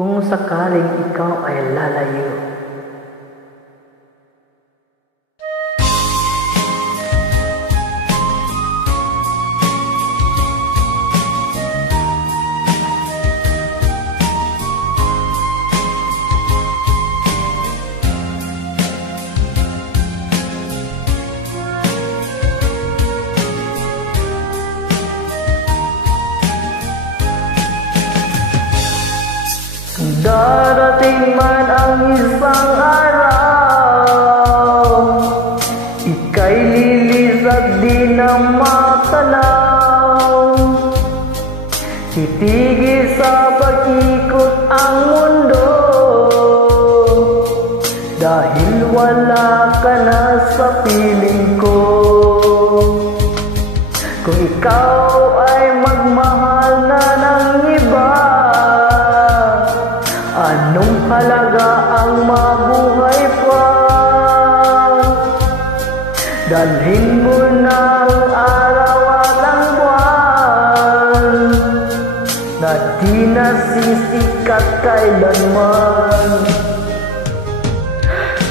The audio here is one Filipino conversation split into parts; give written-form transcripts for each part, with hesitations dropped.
Kung sakaling ikaw ay lalayo, darating man ang isang araw, ika'y lilisat di na matanaw. Titigil sa pag-ikot ang mundo, dahil wala ka na sa piling ko. Kung ikaw ay magmahal na ng iba, anong halaga ang mabuhay pa? Dalhin mo na ang araw at ang buwan na di nasisikat kailanman.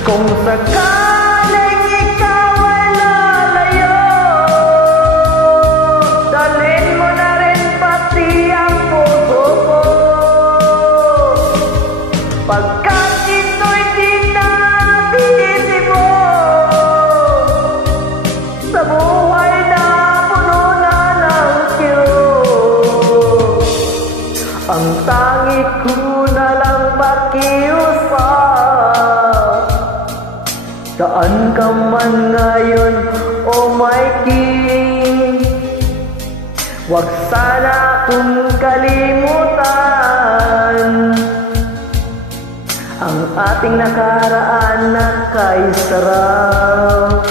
Kung sakaling ikaw ay lalayo, dalhin mo na rin pati ang puso ko. Pagkat ito'y di natitimo sa buhay na puno na ng kirot, ang tangi ko na lang pakiusap. Saan ka man ngayon, oh my king, wag sana kung kalimutan ang ating nakaraan na kay sarap.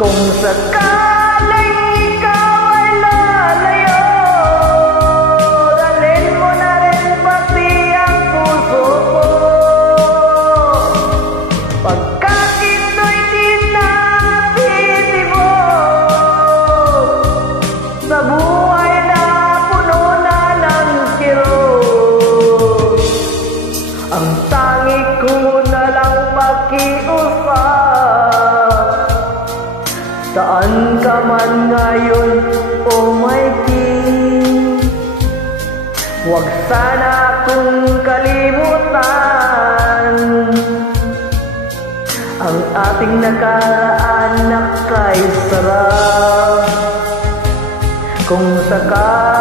Kung sakaling ikaw ay lalayo, dalhin mo na rin pati ang puso ko. Pagkat ito'y di natitimo sa buhay na puno na ng kirot, ang tangi ko na lang pakiusap. Saan ka man ngayon, oh my king, wag sana kung kalimutan ang ating nakaraan na kay sarap. Kung saka